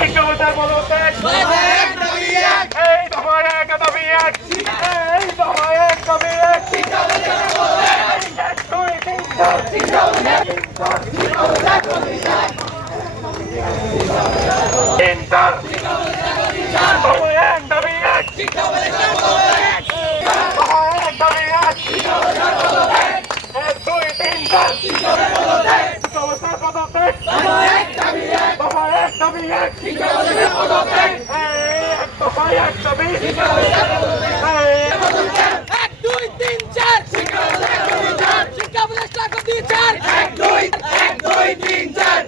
শিক্ষকতার পদত্যাগ এই দফায় এক দাবি এক এই দফায় এক দাবি এক দুই তিন চার তিন চার দফায় এক দাবি এক দফায় এক দাবি এক দুই তিন চার শিক্ষকতার পদত্যাগ দফায় এক দাবি এক দফায় এক দাবি এক দুই তিন চার শিক্ষা উপদেষ্টা কবি চার এক দুই তিন চার